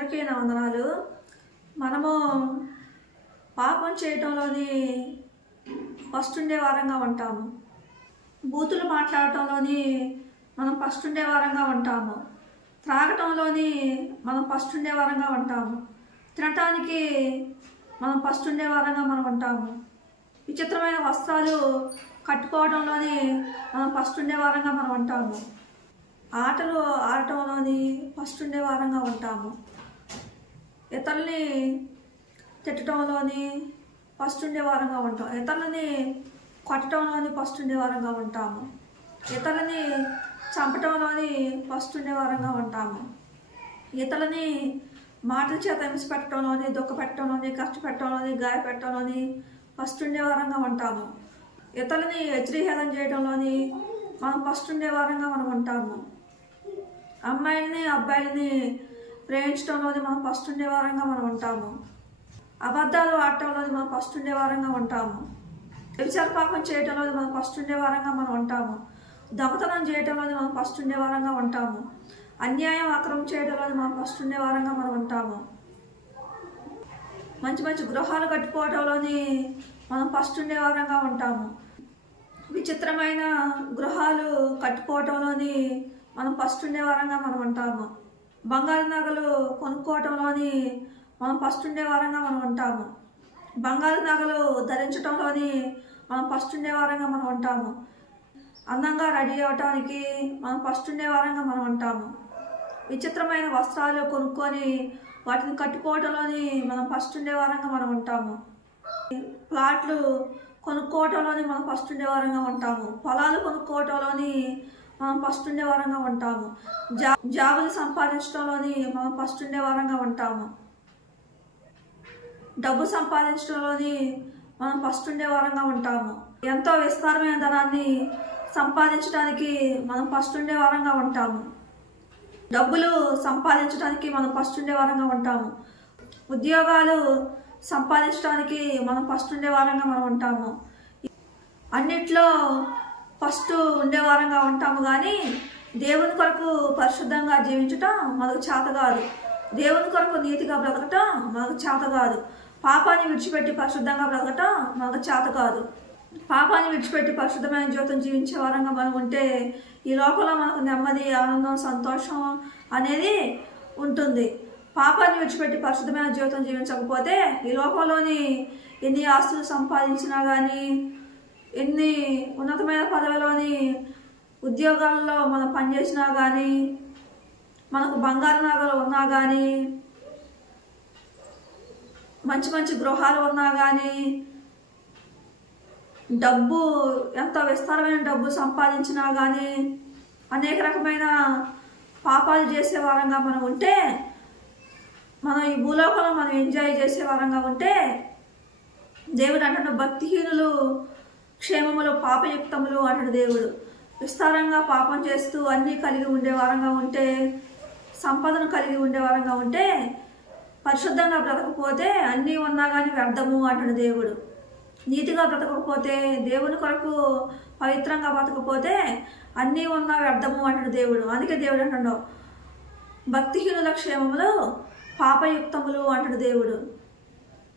అందరికీ నా వందనాలు. మనము పాపం చేయటంలోని ఫస్ట్ ఉండే వారంగా ఉంటాము. బూతులు మాట్లాడటంలోని మనం ఫస్ట్ ఉండే వారంగా ఉంటాము. త్రాగటంలోని మనం ఫస్ట్ ఉండే వారంగా ఉంటాము. తినటానికి మనం ఫస్ట్ ఉండే వారంగా మనం ఉంటాము. విచిత్రమైన వస్త్రాలు కట్టుకోవడంలోని మనం ఫస్ట్ ఉండే వారంగా మనం ఉంటాము. ఆటలు ఆడటంలోని ఫస్ట్ ఉండే వారంగా ఉంటాము. ఇతరులని తిట్టడంలోని ఫస్ట్ ఉండే వారంగా ఉంటాం. ఇతరులని కొట్టడంలోని ఫస్ట్ ఉండే వారంగా ఉంటాము. ఇతరులని చంపటంలోని ఫస్ట్ ఉండే వారంగా ఉంటాము. ఇతరులని మాటల చేత హింసపెట్టడంలోని, దుఃఖపెట్టడంలోని, కష్టపెట్టడంలోని, గాయపెట్టడంలోని ఫస్ట్ ఉండే వారంగా ఉంటాము. ఇతరులని హెచ్చరిహేళన చేయడంలోని మనం ఫస్ట్ ఉండే వారంగా మనం ఉంటాము. అమ్మాయిలని అబ్బాయిలని ప్రేమించడంలోని మనం ఫస్ట్ ఉండే వారంగా మనం ఉంటాము. అబద్ధాలు ఆడటంలోని మనం ఫస్ట్ ఉండే వారంగా ఉంటాము. వ్యభిచార పాపం చేయటంలోని మనం ఫస్ట్ ఉండే వారంగా మనం ఉంటాము. దొంగతనం చేయటంలోని మనం ఫస్ట్ ఉండే వారంగా ఉంటాము. అన్యాయం అక్రమం చేయడంలోని మనం ఫస్ట్ ఉండే వారంగా మనం ఉంటాము. మంచి మంచి గృహాలు కట్టుకోవడంలోని మనం ఫస్ట్ ఉండే వారంగా ఉంటాము. విచిత్రమైన గృహాలు కట్టుకోవటంలోని మనం ఫస్ట్ ఉండే వారంగా మనం ఉంటాము. బంగారు నగలు కొనుక్కోవటంలోని మనం ఫస్ట్ ఉండే వారంగా మనం ఉంటాము. బంగారు నగలు ధరించడంలోని మనం ఫస్ట్ ఉండే వారంగా మనం ఉంటాము. అందంగా రెడీ అవ్వటానికి మనం ఫస్ట్ ఉండే వారంగా మనం ఉంటాము. విచిత్రమైన వస్త్రాలు కొనుక్కొని వాటిని కట్టుకోవటంలోని మనం ఫస్ట్ ఉండే వారంగా మనం ఉంటాము. ప్లాట్లు కొనుక్కోవటంలోని మనం ఫస్ట్ ఉండే వారంగా ఉంటాము. పొలాలు కొనుక్కోవటంలోని మనం ఫస్ట్ ఉండే వారంగా ఉంటాము. జాబులు సంపాదించడంలోని మనం ఫస్ట్ ఉండే వారంగా ఉంటాము. డబ్బు సంపాదించడంలోని మనం ఫస్ట్ ఉండే వారంగా ఉంటాము. ఎంతో విస్తారమైన ధనాన్ని సంపాదించడానికి మనం ఫస్ట్ ఉండే వారంగా ఉంటాము. డబ్బులు సంపాదించడానికి మనం ఫస్ట్ ఉండే వారంగా ఉంటాము. ఉద్యోగాలు సంపాదించడానికి మనం ఫస్ట్ ఉండే వారంగా మనం ఉంటాము. అన్నిట్లో ఫస్ట్ ఉండే వారంగా ఉంటాము. కానీ దేవుని కొరకు పరిశుద్ధంగా జీవించటం మనకు చేత కాదు. దేవుని కొరకు నీతిగా బ్రతకటం మనకు చేత కాదు. పాపాన్ని విడిచిపెట్టి పరిశుద్ధంగా బ్రతకటం మనకు చేత కాదు. పాపాన్ని విడిచిపెట్టి పరిశుద్ధమైన జీవితం జీవించే వారంగా మనం ఉంటే ఈ లోకంలో మనకు నెమ్మది, ఆనందం, సంతోషం అనేది ఉంటుంది. పాపాన్ని విడిచిపెట్టి పరిశుద్ధమైన జీవితం జీవించకపోతే ఈ లోకంలోని ఎన్ని ఆస్తులు సంపాదించినా కానీ, ఎన్ని ఉన్నతమైన పదవిలోని ఉద్యోగాల్లో మనం పనిచేసినా కానీ, మనకు బంగారు నగలు ఉన్నా కానీ, మంచి మంచి గృహాలు ఉన్నా కానీ, డబ్బు ఎంత విస్తారమైన డబ్బు సంపాదించినా కానీ, అనేక రకమైన పాపాలు చేసే వారంగా మనం ఉంటే, మనం ఈ భూలోకంలో మనం ఎంజాయ్ చేసే వారంగా ఉంటే, దేవుడు అంటాడు భక్తిహీనులు క్షేమములు పాపయుక్తములు అంటాడు దేవుడు. విస్తారంగా పాపం చేస్తూ అన్నీ కలిగి ఉండే వారంగా ఉంటే, సంపదను కలిగి ఉండే వారంగా ఉంటే, పరిశుద్ధంగా బ్రతకపోతే అన్నీ ఉన్నా కానీ వ్యర్థము అంటాడు దేవుడు. నీతిగా బ్రతకపోతే, దేవుని కొరకు పవిత్రంగా బ్రతకపోతే అన్నీ ఉన్నా వ్యర్థము అంటాడు దేవుడు. అందుకే దేవుడు అంటాడు భక్తిహీనుల క్షేమములు పాపయుక్తములు అంటాడు దేవుడు.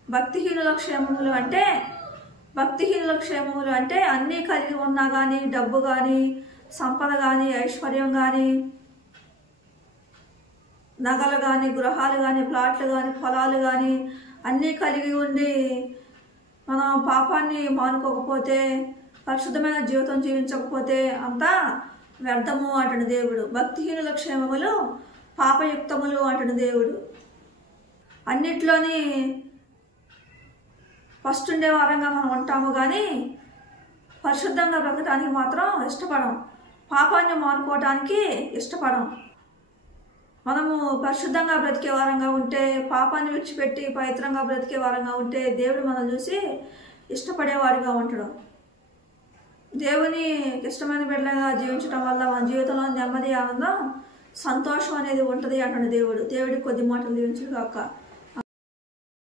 భక్తిహీనుల క్షేమములు అంటే, భక్తిహీనుల క్షేమములు అంటే అన్నీ కలిగి ఉన్నా కానీ, డబ్బు కానీ, సంపద కానీ, ఐశ్వర్యం కానీ, నగలు కానీ, గృహాలు కానీ, ప్లాట్లు కానీ, పొలాలు కానీ అన్నీ కలిగి ఉండి మనం పాపాన్ని మానుకోకపోతే, పరిశుద్ధమైన జీవితం జీవించకపోతే అంతా వ్యర్థము అంటాడు దేవుడు. భక్తిహీనుల క్షేమములు పాపయుక్తములు అంటాడు దేవుడు. అన్నిట్లోని ఫస్ట్ ఉండే వారంగా మనం ఉంటాము. కానీ పరిశుద్ధంగా బ్రతకడానికి మాత్రం ఇష్టపడం. పాపాన్ని మానుకోవటానికి ఇష్టపడం. మనము పరిశుద్ధంగా బ్రతికే వారంగా ఉంటే, పాపాన్ని విడిచిపెట్టి పవిత్రంగా బ్రతికే వారంగా ఉంటే దేవుడు మనం చూసి ఇష్టపడేవాడిగా ఉంటాడు. దేవుని ఇష్టమైన బిడ్డగా జీవించడం వల్ల మన జీవితంలో నెమ్మది, ఆనందం, సంతోషం అనేది ఉంటుంది అంటాడు దేవుడు. దేవుడికి కొద్ది మాటలు దీవించుగాక.